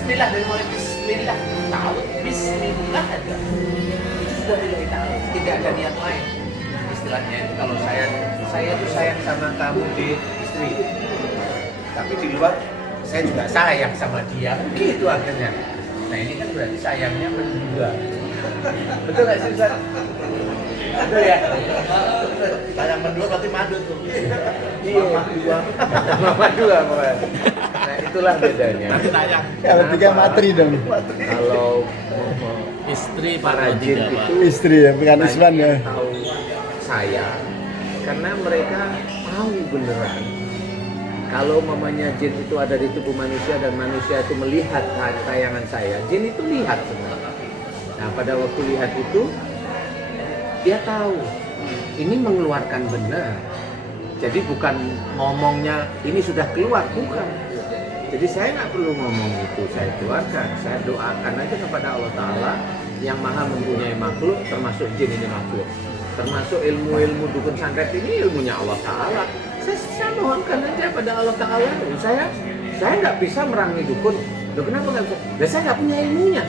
Bismillah, dari mulai Bismillah tahu Bismillah aja itu sudah nilai tahu, tidak ada niat lain. Istilahnya itu kalau saya tuh sayang sama kamu di istri, tapi di luar saya juga sayang sama dia, gitu akhirnya. Nah ini kan berarti sayangnya mendua. Betul nggak sih Ustaz? Betul ya? Sayang berdua berarti madu tuh. Iya, mama dua pokoknya. Nah itulah bedanya. Nanti sayang. Kalau tiga matri dong. Kalau Istri para jin itu Istri ya, bukan Islam ya. tahu saya karena mereka tahu beneran kalau mamanya jin itu ada di tubuh manusia dan manusia itu melihat tayangan saya, jin itu lihat semua. Nah pada waktu lihat itu dia tahu ini mengeluarkan benar. Jadi bukan ngomongnya ini sudah keluar, bukan. Jadi saya nggak perlu ngomong itu, saya keluarkan, saya doakan aja kepada Allah Ta'ala yang maha mempunyai makhluk, termasuk jin ini makhluk, termasuk ilmu-ilmu dukun santet ini ilmunya Allah Ta'ala. Saya mohonkan aja pada Allah Ta'ala. Saya nggak bisa merangi dukun. Loh, kenapa nggak bisa? Ya saya nggak punya ilmunya.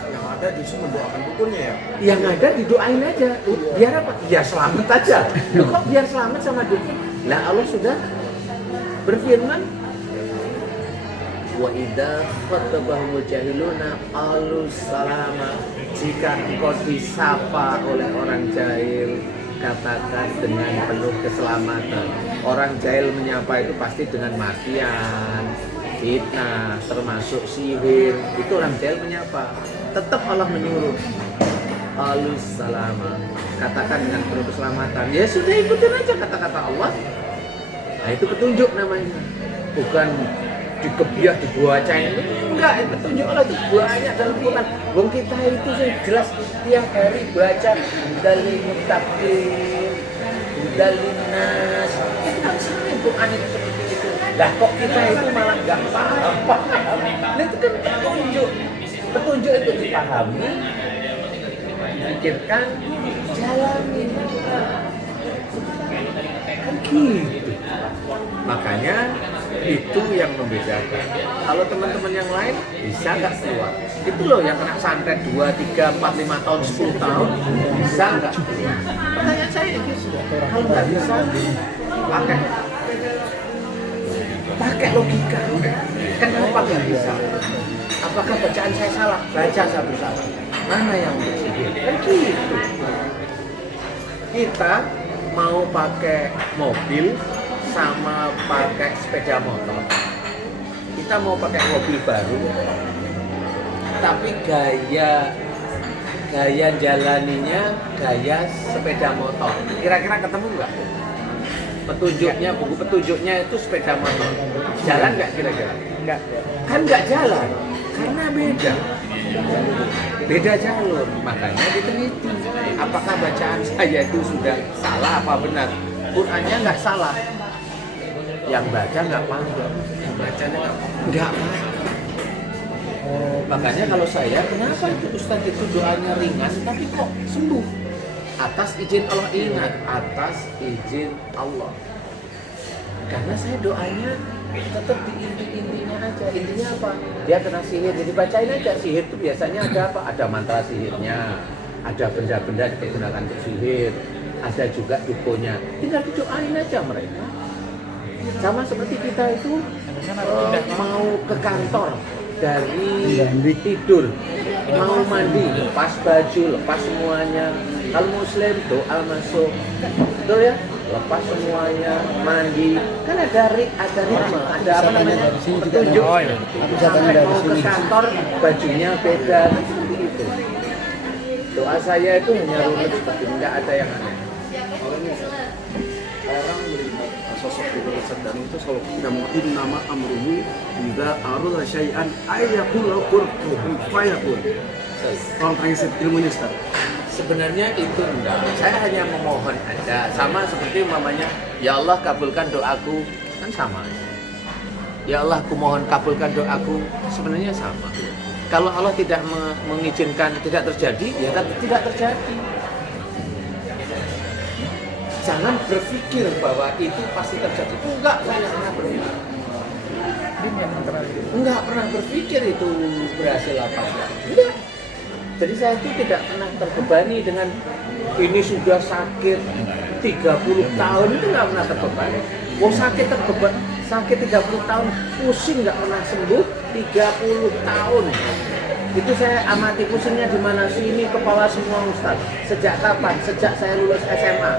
Yang ada justru mendoakan dukunnya ya. Yang ada didoain aja. Biar apa? Biar selamat aja. Loh, kok biar selamat sama dukun? Lah Allah sudah berfirman, wa idza khatabahumul jahiluna qalu salama. Jika engkau disapa oleh orang jahil, katakan dengan penuh keselamatan. Orang jahil menyapa itu pasti dengan matian, fitnah, termasuk sihir. Itu orang jahil menyapa. Tetap Allah menyuruh qalu salama. Katakan dengan penuh keselamatan. Ya sudah, ikutin aja kata-kata Allah. Nah itu petunjuk namanya. Bukan dikebiah, dibacain. Enggak, petunjuk Allah itu banyak dalam Quran. Wong kita itu jelas tiap hari baca dari muttaqin, dari nas. Itu kan sering Quran itu seperti itu. Lah kok kita itu malah enggak paham. Nah itu kan petunjuk. Petunjuk itu dipahami, dipikirkan, jalani. Kan gitu. Makanya itu yang membedakan. Kalau teman-teman yang lain bisa nggak keluar? Itu loh yang kena santet 2, 3, 4, 5 tahun, 10 tahun bisa nggak keluar? Pertanyaan saya gitu. Kalau nggak bisa, pakai logika. Kenapa nggak bisa? Apakah bacaan saya salah? Baca satu salah. Mana yang bersihir? Kan gitu. Kita mau pakai mobil sama pakai sepeda motor. Kita mau pakai mobil baru, tapi gaya jalaninya gaya sepeda motor. Kira-kira ketemu nggak? Petunjuknya, buku petunjuknya itu sepeda motor. Jalan nggak kira-kira? Enggak. Kan nggak jalan, karena beda jalur. Makanya diteliti. Apakah bacaan saya itu sudah salah apa benar? Qurannya nggak salah. Yang baca nggak paham, yang bacanya nggak paham. Makanya kalau saya, kenapa itu Ustadz itu doanya ringan tapi kok sembuh? Atas izin Allah, ingat, atas izin Allah. Karena saya doanya tetap di intinya aja. Intinya apa? Dia kena sihir, jadi bacain aja. Sihir itu biasanya ada apa? Ada mantra sihirnya, ada benda-benda digunakan untuk sihir, ada juga dukonya. Tinggal didoain aja mereka. Sama seperti kita itu mau ke kantor dari tidur, mau mandi, lepas baju, lepas semuanya. Kalau Muslim doa masuk, betul ya? Lepas semuanya, mandi. Kan ada ritme, ada apa namanya? Petunjuk. Sampai mau ke kantor, bajunya beda, kan seperti itu. Doa saya itu hanya rumit seperti itu, nggak ada yang aneh. Orang melihat sosok Ibu Saddan itu selalu tidak mengerti nama amruhu idza arada syai'an ayyakul kun fayakun. Tolong translate ilmunya Ustaz. Sebenarnya itu enggak. Saya hanya memohon aja. Sama seperti umpamanya, ya Allah kabulkan doaku, kan sama. Ya Allah, aku mohon kabulkan doaku, sebenarnya sama. Kalau Allah tidak mengizinkan tidak terjadi, ya tidak terjadi. Jangan berpikir bahwa itu pasti terjadi. Enggak, saya hanya berpikir. mungkin yang terakhir. Enggak pernah berpikir itu berhasil apa enggak. Enggak. Jadi saya itu tidak pernah terbebani dengan ini sudah sakit 30 tahun, itu nggak pernah terbebani. Sakit 30 tahun, pusing nggak pernah sembuh 30 tahun. Itu saya amati pusingnya di mana sini kepala semua Ustaz. Sejak kapan? Sejak saya lulus SMA.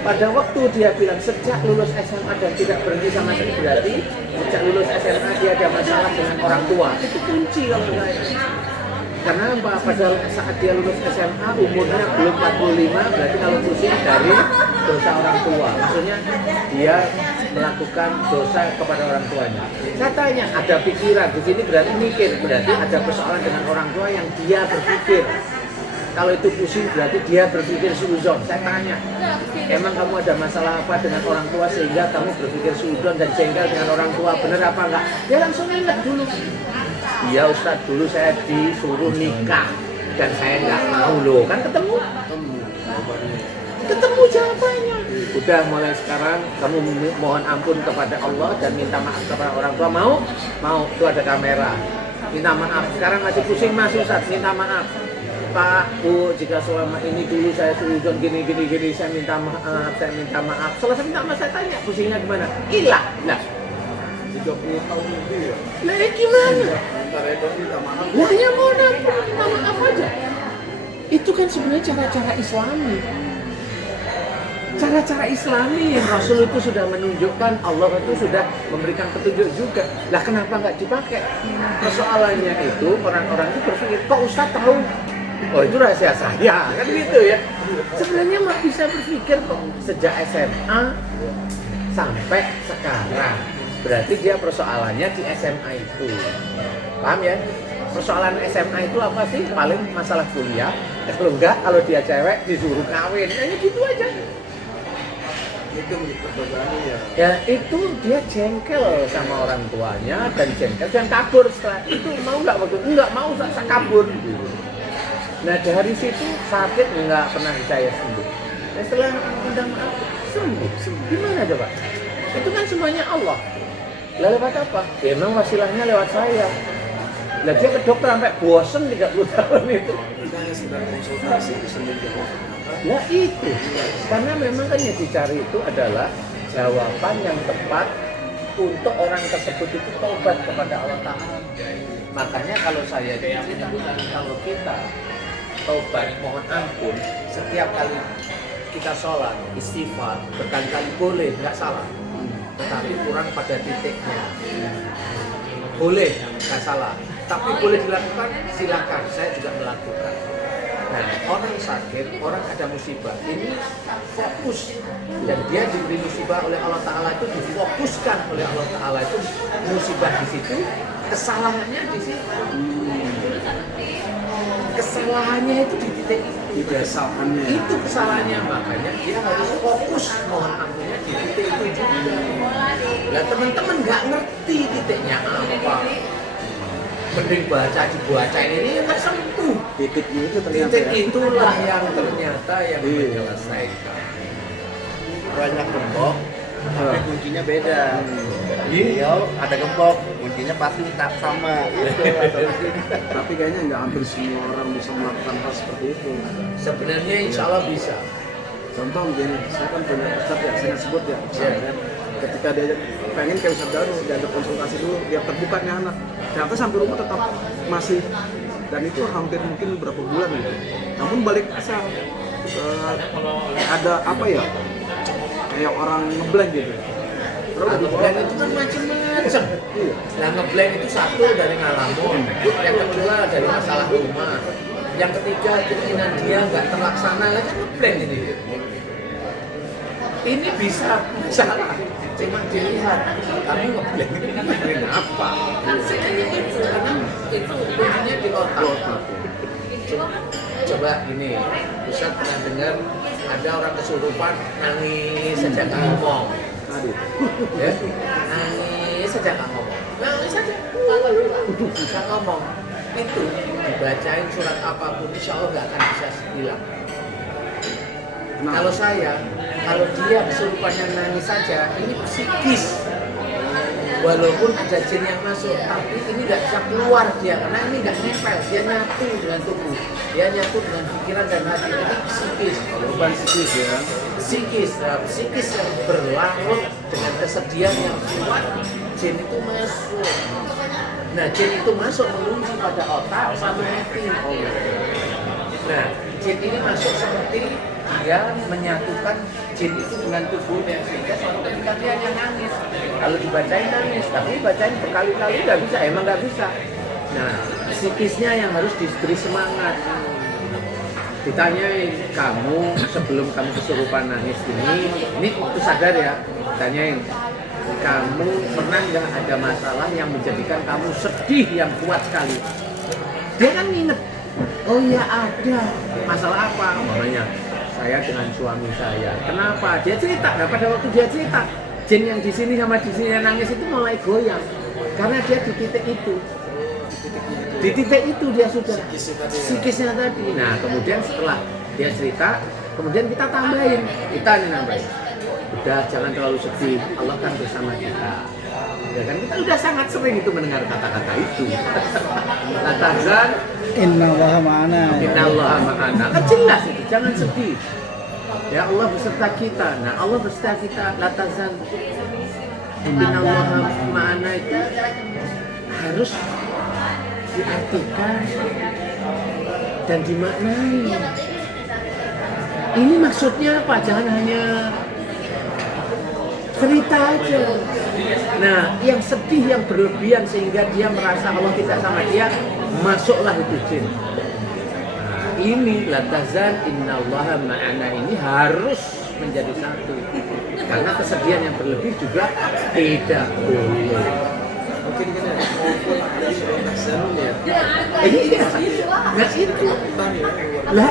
Pada waktu dia bilang sejak lulus SMA dan tidak berhenti sama sekali, berarti sejak lulus SMA dia ada masalah dengan orang tua. Itu kunci kalau saya. Karena apa? Pada saat dia lulus SMA umurnya belum 45, berarti kalau pusing dari dosa orang tua. Maksudnya dia melakukan dosa kepada orang tuanya. Saya tanya, ada pikiran di sini berarti mikir, berarti ada persoalan dengan orang tua yang dia berpikir. Kalau itu pusing berarti dia berpikir suudzon. Saya tanya, emang kamu ada masalah apa dengan orang tua sehingga kamu berpikir suudzon dan jengkel dengan orang tua, benar apa enggak? Dia langsung ingat dulu. Iya Ustadz, dulu saya disuruh nikah dan saya nggak mau loh, kan ketemu jawabannya. Udah mulai sekarang kamu mohon ampun kepada Allah dan minta maaf kepada orang tua, mau? Itu ada kamera. Minta maaf, sekarang masih pusing Mas Ustadz, minta maaf. Pak, Bu, jika selama ini dulu saya suudzon gini, saya minta maaf. Selesai minta maaf, saya tanya, pusingnya gimana? Hilang. Nah, 30 tahun lebih ya. Lah gimana? Ntar itu minta maaf. Lah ya mau minta maaf aja. Itu kan sebenarnya cara-cara Islami. Cara-cara Islami yang Rasul itu sudah menunjukkan, Allah itu sudah memberikan petunjuk juga. Lah kenapa nggak dipakai? Persoalannya itu orang-orang itu berpikir, kok Ustaz tahu? Oh itu rahasia saya, kan gitu ya. Sebenarnya mah bisa berpikir kok sejak SMA sampai sekarang. Berarti dia persoalannya di SMA itu. Paham ya? Persoalan SMA itu apa sih? Paling masalah kuliah. Kalau enggak, kalau dia cewek disuruh kawin. Hanya gitu aja. Itu terbebani ya. Ya itu dia jengkel sama orang tuanya dan jengkel dan kabur setelah itu. Mau nggak waktu itu? Enggak mau, saya kabur. Nah dari situ sakit nggak pernah saya sembuh. Nah, setelah minta maaf sembuh. Gimana coba? Itu kan semuanya Allah. Lah lewat apa? Ya memang wasilahnya lewat saya. Lah dia ke dokter sampai bosen 30 tahun itu. Kita sedang konsultasi sendiri. Ya itu. Karena memang kan yang dicari itu adalah jawaban yang tepat untuk orang tersebut itu taubat kepada Allah Ta'ala. Makanya kalau saya diceritakan, kalau kita taubat mohon ampun setiap kali kita sholat, istighfar, berkali-kali boleh, nggak salah. Tetapi kurang pada titiknya. Boleh, nggak salah. Tapi boleh dilakukan, silakan. Saya juga melakukan. Nah, orang sakit, orang ada musibah, ini fokus. Dan dia diberi musibah oleh Allah Ta'ala itu difokuskan oleh Allah Ta'ala itu musibah di situ, kesalahannya di situ. Kesalahannya itu di titik itu. Kesalahannya. Itu kesalahannya, makanya dia harus fokus mohon ampunnya di titik itu juga. Nah teman-teman nggak ngerti titiknya apa. Mending dibaca ini nggak sentuh. Titiknya itu ternyata. Titik itulah yang ternyata yang menyelesaikan. Banyak gembok, tapi kuncinya beda. Beliau ada gembok, kuncinya pasti tak sama. Itu Tapi kayaknya nggak hampir semua orang bisa melakukan hal seperti itu. Sebenarnya insya Allah bisa. Contoh gini, saya kan punya ustadz ya, saya nggak sebut ya. Misalnya, ketika dia pengen ke ustadz baru, dia ada konsultasi dulu, dia terbukanya anak. Ternyata sampai rumah tetap masih, dan itu hampir mungkin berapa bulan gitu. Namun balik asal ada apa ya? Kayak orang ngeblank gitu. Ngeblank itu kan macam-macam. Nah ngeblank itu satu dari ngalamun, yang kedua dari masalah rumah, yang ketiga keinginan dia nggak terlaksana, lah kan ngeblank ini. Ini bisa salah, cuma dilihat kamu ngeblank ini ngeblank apa? Hasilnya itu karena itu kuncinya di otak. Coba ini, Ustaz pernah dengar ada orang kesurupan nangis sejak nggak ngomong. Ya, nangis sejak nggak ngomong. Nangis saja, nggak ngomong. Itu dibacain surat apapun, insya Allah nggak akan bisa hilang. Kalau saya, kalau dia kesurupannya nangis saja, ini psikis. walaupun ada jin yang masuk, tapi ini nggak bisa keluar dia, karena ini nggak nempel, dia nyatu dengan tubuh, dia nyatu dengan pikiran dan hati. Ini psikis, Korban psikis ya. psikis yang berlarut dengan kesedihan yang kuat, jin itu masuk. Nah, jin itu masuk mengunci pada otak sama hati. Nah, jin ini masuk seperti dia menyatukan jin itu dengan tubuhnya, sehingga suatu ketika dia hanya nangis. Kalau dibacain nangis, tapi bacain berkali-kali nggak bisa, emang nggak bisa. Nah, psikisnya yang harus diberi semangat. Ditanyain, kamu sebelum kamu kesurupan nangis ini waktu sadar ya, ditanyain, kamu pernah nggak ada masalah yang menjadikan kamu sedih yang kuat sekali? Dia kan nginget, oh iya ada. Masalah apa? Namanya saya dengan suami saya. Kenapa? Dia cerita. Nah, pada waktu dia cerita, jin yang di sini sama di sini yang nangis itu mulai goyang karena dia di titik itu. Di titik itu dia sudah psikisnya tadi. Nah, kemudian setelah dia cerita, kemudian kita tambahin, kita nambahin. Udah, jangan terlalu sedih. Allah kan bersama kita. Ya kan, kita udah sangat sering itu mendengar kata-kata itu. La tahzan, Innallaha ma'ana. innallaha ma'ana. Kan jelas itu, jangan sedih. Ya Allah beserta kita. Nah, Allah beserta kita. La tahzan, innallaha ma'ana itu harus diartikan dan dimaknai. Ini maksudnya apa? Jangan hanya cerita aja. Nah, yang sedih, yang berlebihan sehingga dia merasa Allah tidak sama dia, masuklah itu jin. Nah, ini la tahzan innallaha ma'ana ini harus menjadi satu. Karena kesedihan yang berlebih juga tidak boleh. Mungkin kita maupun ada yang tahzan ya. Iya, nah itu. Lah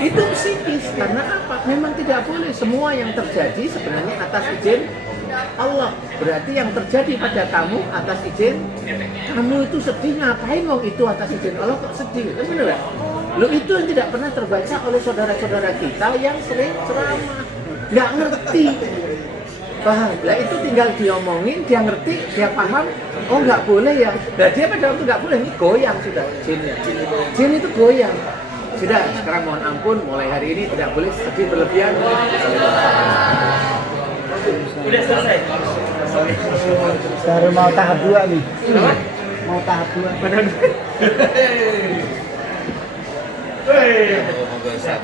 itu psikis. Karena apa? Memang tidak boleh. Semua yang terjadi sebenarnya atas izin Allah. Berarti yang terjadi pada kamu atas izin kamu itu sedih, ngapain wong itu atas izin Allah kok sedih? Kan bener gak? Lo itu yang tidak pernah terbaca oleh saudara-saudara kita yang sering ceramah. Nggak ngerti. Paham? Lah itu tinggal diomongin, dia ngerti, dia paham. Oh nggak boleh ya. Nah dia pada waktu nggak boleh, ini goyang sudah jinnya. Jin itu goyang. Sudah, sekarang mohon ampun, mulai hari ini tidak boleh sedih berlebihan. Udah selesai. Baru mau tahap 2 nih. Mau tahap 2.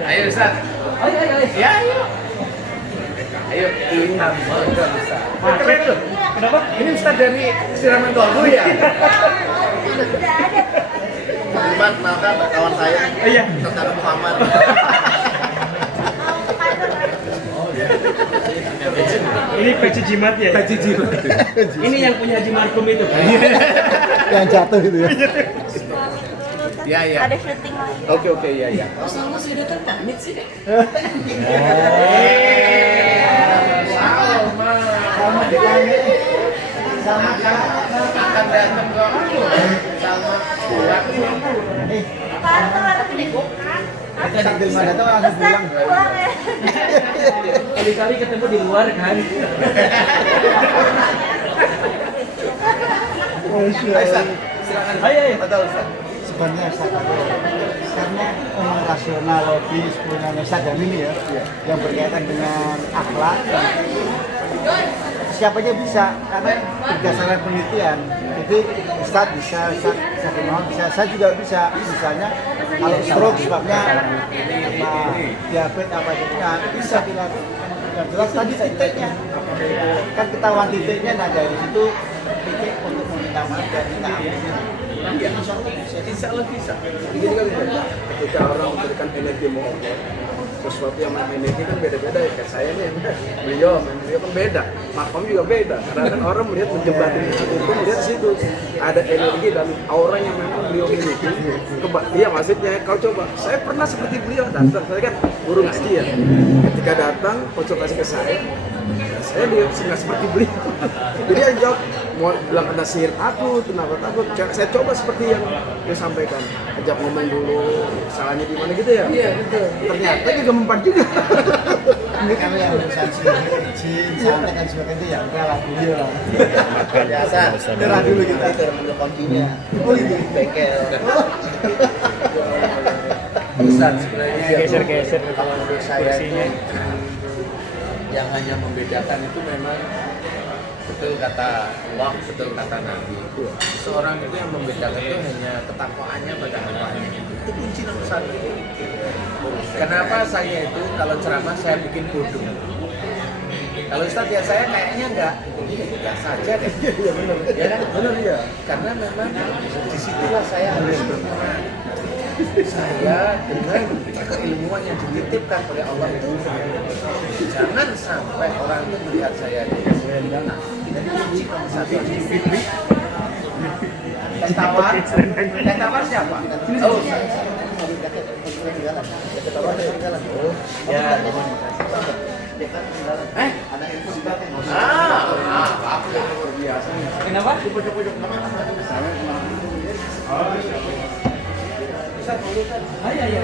Ayo Ustaz. Ayo. Ya ayo. Ayo ilham semoga bisa. Keren loh. Kenapa? Ini Ustaz dari Siraman Tolbu ya? Bukan, kenalkan kawan saya. Iya. Saudara Muhammad. Ini peci jimat ya? Haji Jimat. Ini yang punya Haji Markum itu. Yang jatuh gitu ya. Ya ya. Ada syuting lagi. Oke ya ya. Sama saya datang pamit sih. Sama ditanya. Sama akan datang ke aku. Sama Sambil mana tuh langsung pulang. Pulang ya. Kali-kali ketemu di luar kan. Silakan. Ayo. Betul, Ustaz. Sebenarnya karena orang rasional, logis, punya sadar ini ya, yang berkaitan dengan akhlak. Siapa aja bisa, karena berdasarkan penelitian. Jadi Ustaz bisa, Ustaz Imam bisa, saya juga bisa. Misalnya kalau stroke sebabnya apa, diabetes apa itu, nah, bisa dilakukan. Dan jelas tadi titiknya, kan ketahuan titiknya, nah dari situ titik untuk meminta maaf dan minta ampun. Insya Allah bisa. Jadi kan ketika orang memberikan energi mau Allah, sesuatu yang energi kan beda-beda ya. Kayak saya nih, beliau kan beda, makom juga beda. Karena kan orang melihat menjembatani itu melihat situ ada energi dan aura yang memang beliau miliki. Iya maksudnya kau coba. Saya pernah seperti beliau datang. Saya kan guru ngaji ya. Ketika datang konsultasi ke saya dia nggak seperti beliau. Jadi dia jawab mau bilang kena sihir aku, kenapa takut? Saya coba seperti yang dia sampaikan, ajak ngomong dulu, salahnya di mana gitu ya. Iya betul. Ternyata juga mempan juga. Ini kalau yang urusan jin, santet dan sebagainya itu ya udah lah dulu lah. Biasa. Nyerah dulu kita. Itu dulu kuncinya. Oh gitu. Bengkel. Ustaz sebenarnya Geser-geser kalau menurut saya itu yang hanya membedakan itu memang betul kata Allah, betul kata Nabi. Seorang itu yang membedakan itu hanya ketakwaannya pada Allahnya. Itu kunci nomor satu. Kenapa saya itu kalau ceramah saya bikin bodoh? Kalau Ustaz ya saya kayaknya enggak saja deh. Iya benar. Ya kan? Benar ya. Karena memang disitulah saya harus berperan. Saya dengan keilmuan yang dititipkan oleh Allah itu jangan sampai orang itu melihat saya di kunci nomor satu. Teh tawar siapa? Oh, ya. Aku luar biasa. Kenapa? Iya.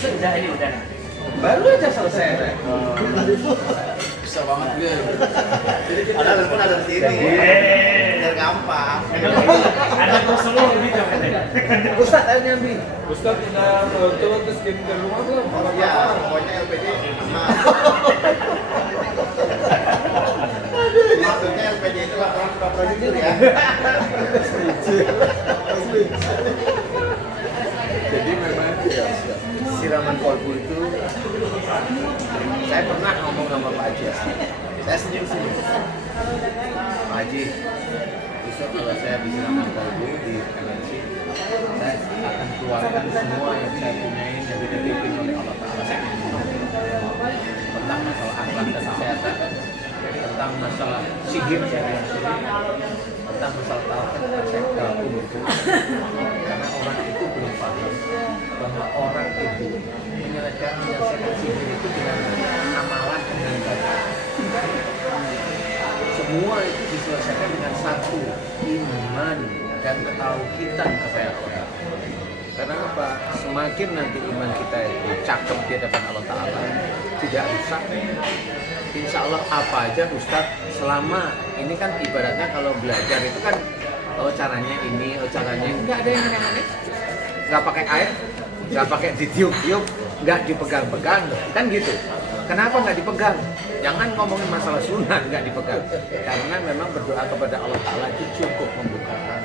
Sudah ini udah. Baru aja selesai. Bisa banget gue. Ada telepon ada di sini. Biar gampang. Ada kosongnya gitu. Ustaz ayo nyambi. Ustaz tidak betul terus game ke rumah belum? Ya, pokoknya LPG aman. Maksudnya LPG itu laporan sudah jujur ya. Jadi memang siraman kolbu itu saya pernah ngomong sama Pak Haji. Saya senyum-senyum. Pak Haji, besok kalau saya disiraman kolbu di MNC, saya akan keluarkan semua yang saya punyai yang dititipin oleh Allah Ta'ala. Tentang masalah akhlak dan kesehatan, tentang masalah sihir saya tentang masalah tauhid saya gabung itu karena orang itu belum paham bahwa orang itu menyelesaikan sihir itu dengan amalan dengan baca. Semua itu diselesaikan dengan satu iman dan ketauhidan kepada Allah. Karena apa? Semakin nanti iman kita itu cakep di hadapan Allah Ta'ala, tidak rusak, insya Allah apa aja Ustadz, selama ini kan ibaratnya kalau belajar itu kan oh caranya ini, oh caranya ini, nggak ada yang aneh-aneh, nggak pakai air, nggak pakai ditiup-tiup, nggak dipegang-pegang, kan gitu. Kenapa nggak dipegang? Jangan ngomongin masalah sunnah nggak dipegang, karena memang berdoa kepada Allah Ta'ala itu cukup membukakan.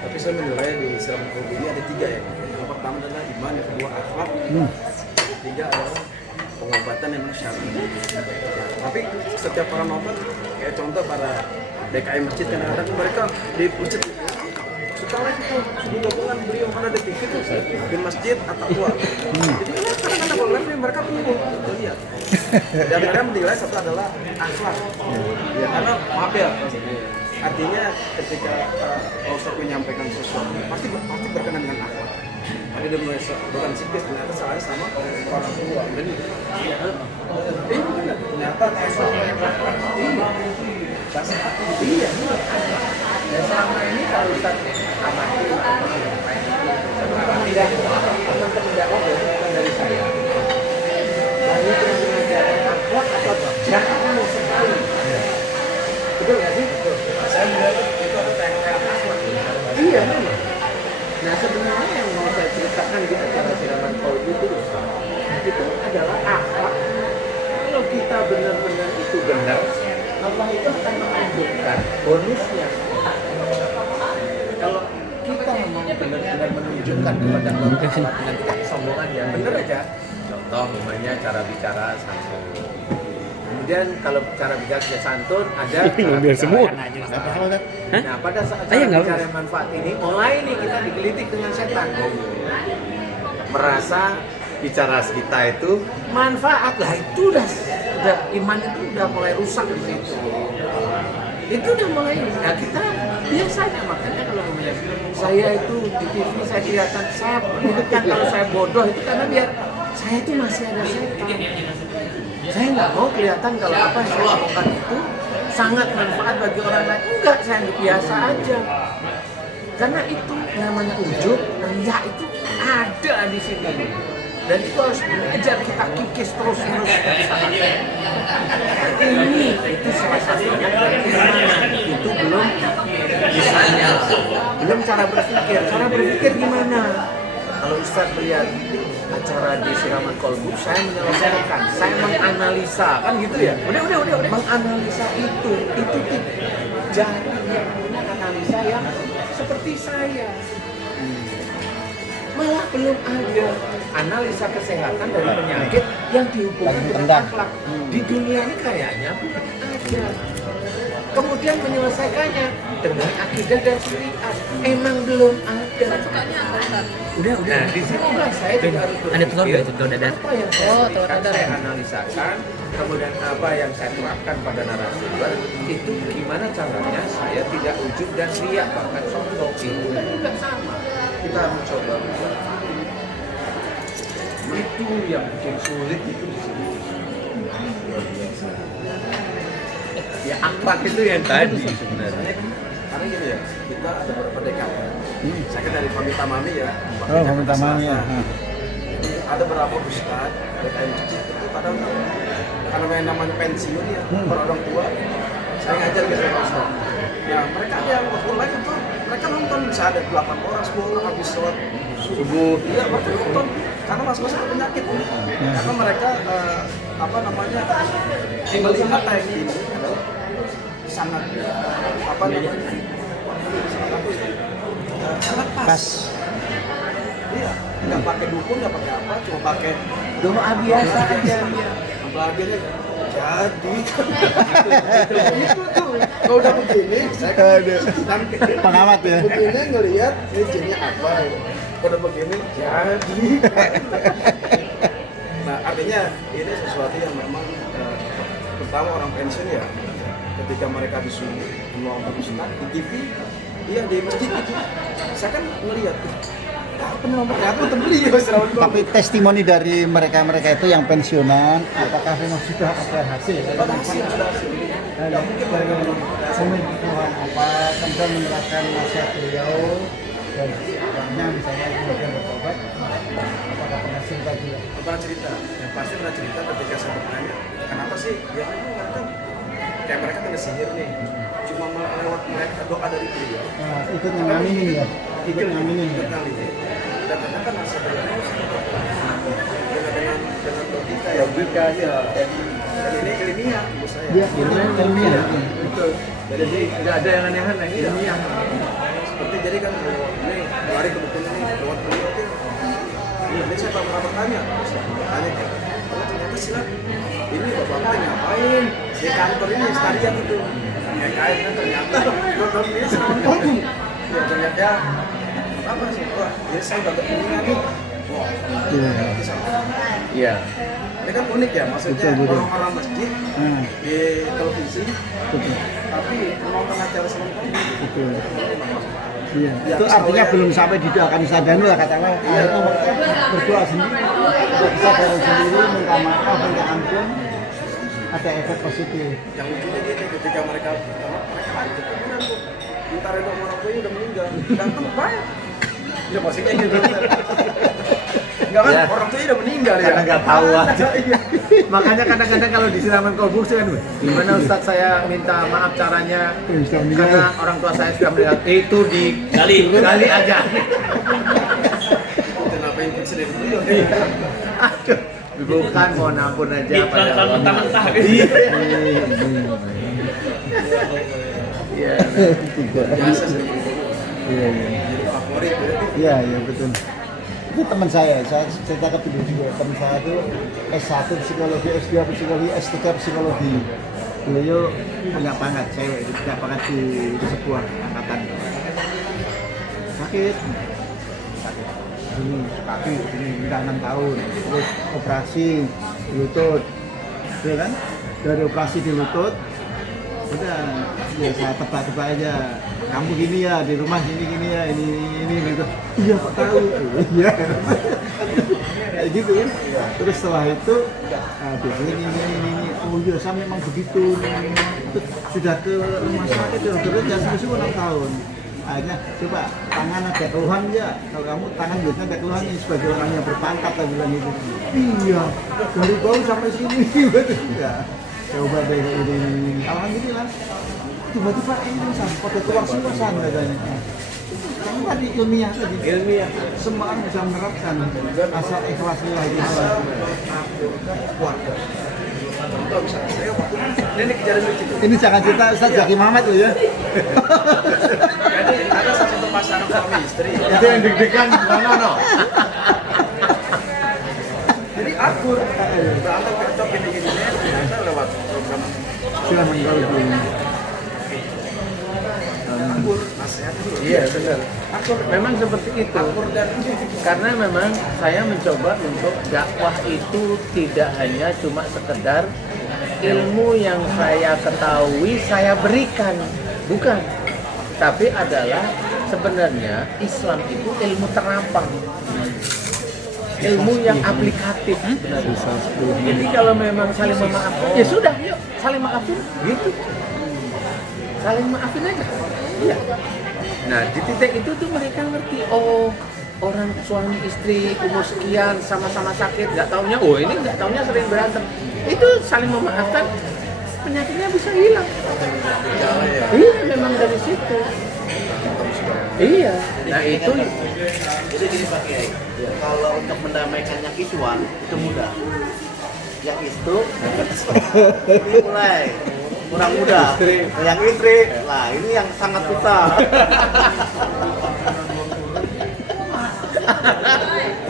Tapi saya menilai di siraman kolbu ini ada 3 ya. Yang pertama adalah iman, yang kedua akhlak, ketiga adalah pengobatan yang syar'i. Ya, tapi setiap para obat, kayak contoh para DKI masjid kadang-kadang mereka di masjid suka itu sudah gabungan beliau mana ada TV tuh di masjid atau luar. Jadi kadang-kadang kalau live mereka bingung, kita lihat. Dan mereka menilai satu adalah akhlak. Ya, karena maaf ya, artinya ketika Ustaz menyampaikan sesuatu pasti berkenan dengan akhlak. Tadi dia mulai bukan sikis, ternyata salahnya sama orang tua. Benar. Ternyata iya. Dan selama ini kalau Ustaz amati tidak teman-teman dakwah bukan dari saya. Hanya dengan mengajarkan akhlak atau jangan sekali. Betul nggak sih? Saya melihat itu ada teknik akhlak. Iya memang. Nah sebenarnya yang mau saya ceritakan di acara siraman kolbu itu adalah akhlak. Kalau kita benar-benar itu benar, Allah itu akan menunjukkan bonusnya. Kalau kita mau benar-benar menunjukkan kepada Allah Ta'ala dengan tidak kesombongan ya benar aja. Contoh namanya cara bicara santun. Kemudian kalau cara bicara santun ada cara bicara Nah pada saat cara bicara yang manfaat ini mulai nih kita digelitik dengan setan. Merasa bicara kita itu manfaat lah, itu udah iman itu udah mulai rusak itu udah mulai. Nah kita biasanya makanya kalau ngomongnya saya itu di TV saya kelihatan, saya perlihatkan kalau saya bodoh itu karena biar saya itu masih ada setan. Saya nggak mau kelihatan kalau apa yang saya lakukan itu sangat manfaat bagi orang lain. Enggak, saya anggap biasa aja. Karena itu namanya ujub, riya itu ada di sini. dan itu harus belajar kita kikis terus ini itu salah satunya itu belum misalnya belum cara berpikir gimana. Kalau Ustaz melihat acara di Siraman Kolbu, saya menyelesaikan, saya menganalisa, kan gitu ya. Udah. Menganalisa itu jarang yang punya analisa yang seperti saya. Malah belum ada analisa kesehatan dari penyakit yang dihubungkan dengan akhlak. Di dunia ini kayaknya belum ada. Kemudian menyelesaikannya dengan akidah dan syariat, emang belum ada. Udah. Nah, di sini saya juga harus berpikir apa yang saya berikan, saya analisakan, kemudian apa yang saya terapkan pada narasumber, itu gimana caranya saya tidak ujub dan riak, bahkan sombong. Itu kan juga sama. Kita mencoba itu yang bikin sulit itu di sini. Ya akhlak itu yang tadi sebenarnya. Karena gini ya, kita ada beberapa DKM. Saya kan dari Famita Mami ya. Oh, Famita Mami ya. Ada beberapa ustadz DKM masjid itu kadang karena namanya pensiun ya, para orang tua. Saya ngajar gitu ya ustadz. Ya mereka ada yang waktu live itu mereka nonton bisa ada 8 orang 10 orang habis sholat subuh. Iya mereka nonton karena masalah penyakit. Karena mereka melihat kayak gini adalah sangat sangat pas. Iya, nggak pakai dukun, nggak pakai apa, cuma pakai doa biasa aja. Apalagi jadi itu tuh kalau udah begini saya kan pengamat ya. begini ngelihat ini jinnya apa ya. Kalau udah begini jadi nah artinya ini sesuatu yang memang pertama orang pensiun ya ketika mereka disuruh nonton ustaz di TV iya di masjid itu saya kan ngelihat apa nomornya aku terbeli ya. Tapi testimoni dari mereka itu yang pensiunan, apakah memang sudah ada hasil? Ada hasil. Yang mungkin pengetahuan apa, kemudian menerapkan nasihat beliau dan sebagainya, misalnya kemudian bertobat, apakah pernah cerita juga? Pernah cerita, yang pasti pernah cerita ketika saya bertanya, kenapa sih? Ya mereka kayak mereka kena sihir nih, cuma lewat mereka doa dari beliau. Nah, ikut ngaminin ya? Ikut ngaminin ya? Dan ternyata nasihat beliau dengan logika ya, dan ini ilmiah menurut saya. Iya, ilmiah. Betul. Jadi nggak ada yang aneh-aneh, ilmiah. Seperti jadi kan ini lari kebetulan ini lewat beliau tuh. Ini saya pernah bertanya, tanya kan, oh ternyata silat ini bapak ngapain di kantor ini sekalian itu yang kain kan ternyata nonton ini sama ngomong ya ternyata apa sih wah ya saya udah ketemu lagi wah Iya. ini kan unik ya maksudnya orang-orang masjid di televisi tapi nonton acara sementara Iya. Itu artinya belum sampai didoakan sadanu lah katakanlah. Itu berdoa sendiri, sadar sendiri, minta maaf, minta ampun, ada efek positif. yang lucunya gini ketika mereka lari ke kuburan tuh minta redha orang tuanya udah meninggal datang baik ya maksudnya gitu enggak kan orang tuanya udah meninggal ya Karena nggak tahu aja. Iya. Makanya kadang-kadang kalau di Siraman Kolbu sih kan, gimana Ustadz saya minta maaf caranya karena orang tua saya sudah meninggal. Itu digali aja. Kenapa yang kecil dari beliau? Aduh, bukan mohon ampun aja pada Allah. mentah-mentah Iya. Biasa sih. Iya. Jadi favorit ya. Iya, betul. Itu teman saya cerita ke video juga. Teman saya itu S1 psikologi, S2 psikologi, S3 psikologi. Beliau punya pangkat cewek, punya pangkat di sebuah angkatan. Sakit. Ini kaki, ini udah 6 tahun. Terus operasi di lutut. Iya kan? Dari operasi di lutut, udah ya saya tebak-tebak aja. Kamu gini ya, di rumah gini ya, ini gitu. Iya kok tahu? Iya. Kayak gitu kan. Terus setelah itu, ini. Oh iya, saya memang begitu. Sudah ke rumah sakit, terus jangan susu 6 tahun. Akhirnya coba tangan ada keluhan ya, kalau kamu tangan biasanya ada keluhan nih sebagai orang yang berpangkat lah bilang gitu. Iya, dari bawah sampai sini ya. Coba deh ini, alhamdulillah. Tiba-tiba ini pada keluar silosan katanya. Kamu tadi ilmiah tadi. Ilmiah. Semua orang bisa menerapkan asal ikhlasnya itu. Keluarga. Contoh misalnya saya waktu ini kejadian lucu itu. Ini jangan cerita Ustaz Zaki Muhammad loh ya. Jadi ada salah satu pasangan suami istri. Itu yang deg-degan. No. Jadi akur. Berantem cocok gini-gini. Saya lewat program Silakan kalau belum. akur. Nasihat dulu. Iya benar. Akur. Memang seperti itu. Akur dan Karena memang saya mencoba untuk dakwah itu tidak hanya cuma sekedar ilmu yang saya ketahui saya berikan, bukan. Tapi adalah sebenarnya Islam itu ilmu terampang, ilmu yang aplikatif. Jadi kalau memang saling memaafkan, ya sudah, yuk saling maafin, gitu. Saling maafin aja. Iya. Nah di titik itu tuh mereka ngerti, oh orang suami istri umur sekian sama-sama sakit, nggak taunya, oh ini nggak taunya sering berantem. Itu saling memaafkan, penyakitnya bisa hilang. Iya, memang dari situ. Iya. Nah itu. Jadi gini Pak Kiai, kalau untuk mendamaikannya kiswan itu mudah. Yang itu mulai kurang mudah. Yang istri, lah ini yang sangat susah.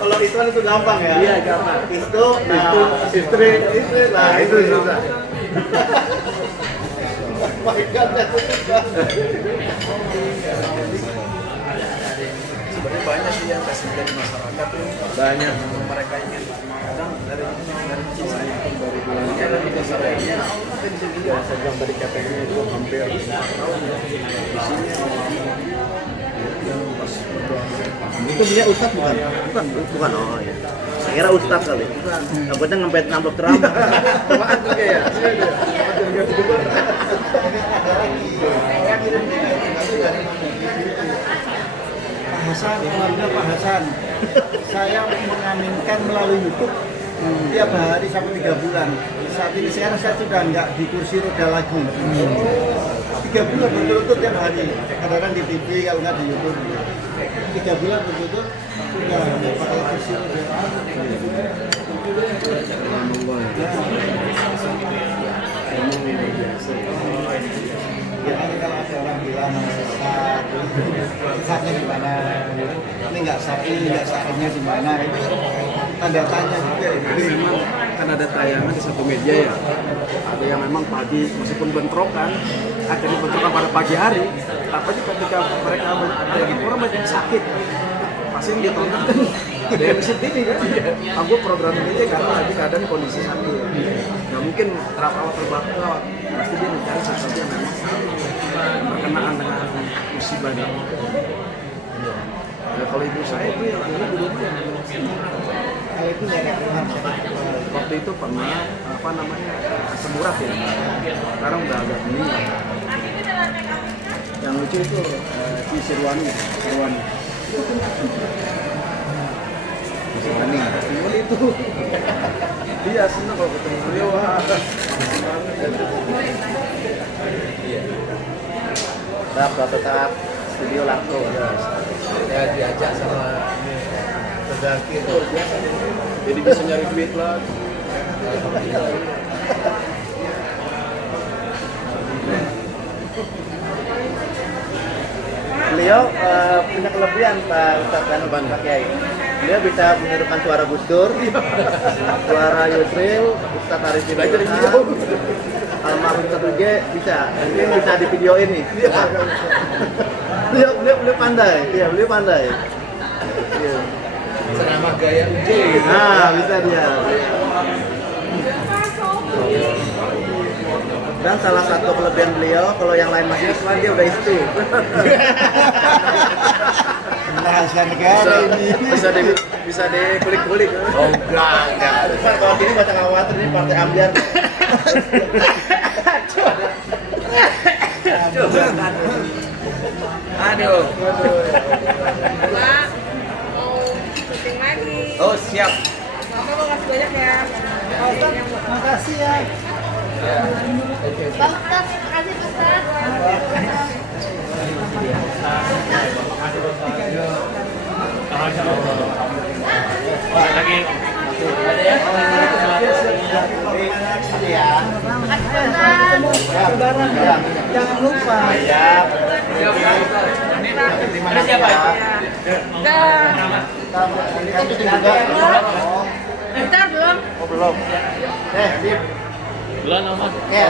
Kalau itu itu gampang ya. Iya gampang. Itu, nah, istri, nah itu susah. Oh my God, itu susah. sebenarnya banyak sih yang kasih dari masyarakat tuh. Banyak. Mereka ingin kadang dari kecil saya pun dari dulunya dari desanya ya saya dari KPM itu hampir tahun ya di sini yang pas berdoa Itu dia ustadz bukan? Bukan, oh ya. Saya kira ustadz kali. Takutnya ngempet ngamplop terambang. apaan tuh kayak Pak Hasan, keluarga Pak Hasan. Saya mengaminkan melalui YouTube tiap hari sampai 3 bulan. Saat ini saya sudah nggak di kursi roda lagi. 3 bulan berturut-turut tiap hari. Kadang-kadang di TV, kalau nggak di YouTube. 3 bulan berturut-turut sudah nggak pakai kursi roda. Biasanya kalau ada orang bilang sesat, sesatnya di mana? Ini nggak sakitnya di mana? Itu tanda tanya juga. Jadi memang kan ada tayangan di satu media ya, ada yang memang pagi meskipun bentrokan, akhirnya bentrokan pada pagi hari, tapi ketika mereka ada gitu orang banyak sakit, pasti yang ditonton kan dari mesin TV kan, aku program ini karena lagi keadaan kondisi sakit, nggak mungkin terawat terbakar, pasti dia mencari sesuatu yang memang berkenaan dengan musibah ini. Ya, kalau ibu saya itu yang dulu di rumah Kalau itu nggak ada keluhan. waktu itu pernah apa namanya semurat ya, sekarang udah agak meninggal. Yang lucu itu si Sirwani. Cuman itu dia senang kalau ketemu beliau. Wah, Suatu saat studio langsung. Ya diajak sama Zaki itu. jadi bisa nyari duit lah. Beliau punya kelebihan Pak Ustadz dan Pak Kiai. Beliau bisa menirukan suara Gus Dur, suara Yusril, Ustadz Arifin Ilham, almarhum Ustadz Uge bisa. Mungkin bisa di video ini. Beliau pandai. Iya, beliau pandai. Iya. Senama gaya UJ. Nah, bisa dia. Dan salah satu kelebihan beliau, kalau yang lain masih Islam, dia udah istu. Rahasia negara ini. Bisa dikulik-kulik. Oh enggak. Pak, kalau gini nggak usah khawatir, ini partai ambiar. Aduh. Pak, mau syuting lagi. Oh siap. Bapak makasih banyak ya. Makasih ya. Bang Ustaz, makasih Ustaz. Jangan lupa. Ada siapa itu? Bentar belum? Oh belum. Sip. Bulan Om. Oke.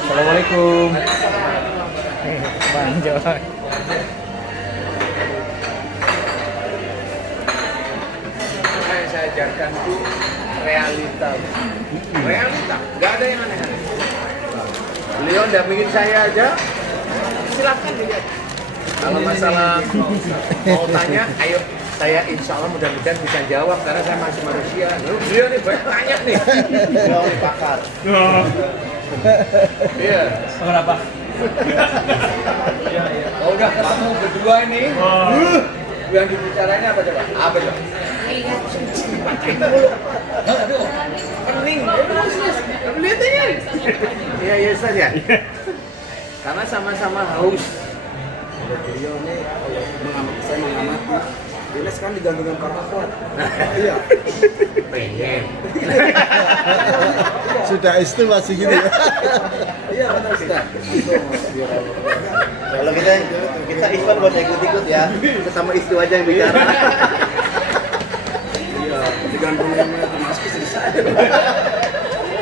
Assalamualaikum. Bang Joy. Yang saya ajarkan itu realita. Realita, nggak ada yang aneh-aneh. Beliau dampingin saya aja, silakan dilihat. Kalau masalah mau tanya, ayo saya insya Allah mudah-mudahan bisa jawab karena saya masih manusia. Lalu beliau nih banyak tanya nih. Beliau pakar. Iya. Berapa? Oh, udah ketemu berdua ini. Yang dibicarain apa coba? Apa coba? Aduh, pening. Lihat aja. Iya, iya saja. Karena sama-sama haus. Beliau ini mengamati, saya mengamati. Dia sekarang digantungkan kartu kuat. Iya. Pengen. Sudah itu masih gini ya. Iya benar Ustaz. Kalau kita Iswan buat ikut-ikut ya. Kita sama istri aja yang bicara. Iya, digantungkan termasuk istri saya.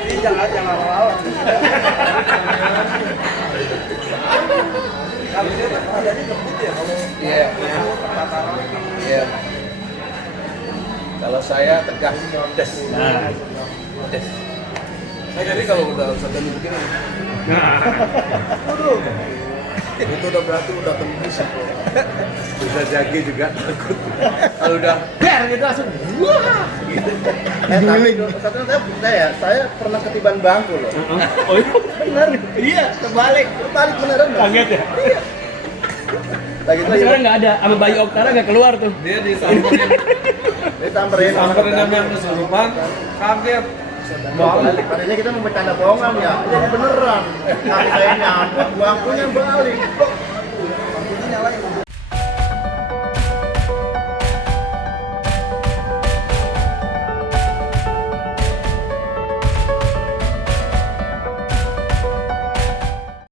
Ini jangan lawan. Kalau dia adanya ngebut ya kalau Iya. Iya. Kalau saya tegas des. Nah, Des. saya jadi kalau udah sedang begini. Waduh. Itu udah berarti udah tembus. Bisa jagi juga takut. Kalau udah ber gitu langsung wah gitu. Tapi satu saya pernah ketiban bangku loh. oh iya? Bener. Iya, terbalik beneran. Bang. Kaget ya? Lagi Tapi sekarang nggak ada, sama Bayu Oktara nggak keluar tuh. Dia disamperin, disamperin sama yang kesurupan, kaget. balik. Padahal kita mau bercanda bohongan ya, jadi beneran. Kaki saya nyampe, bangkunya balik.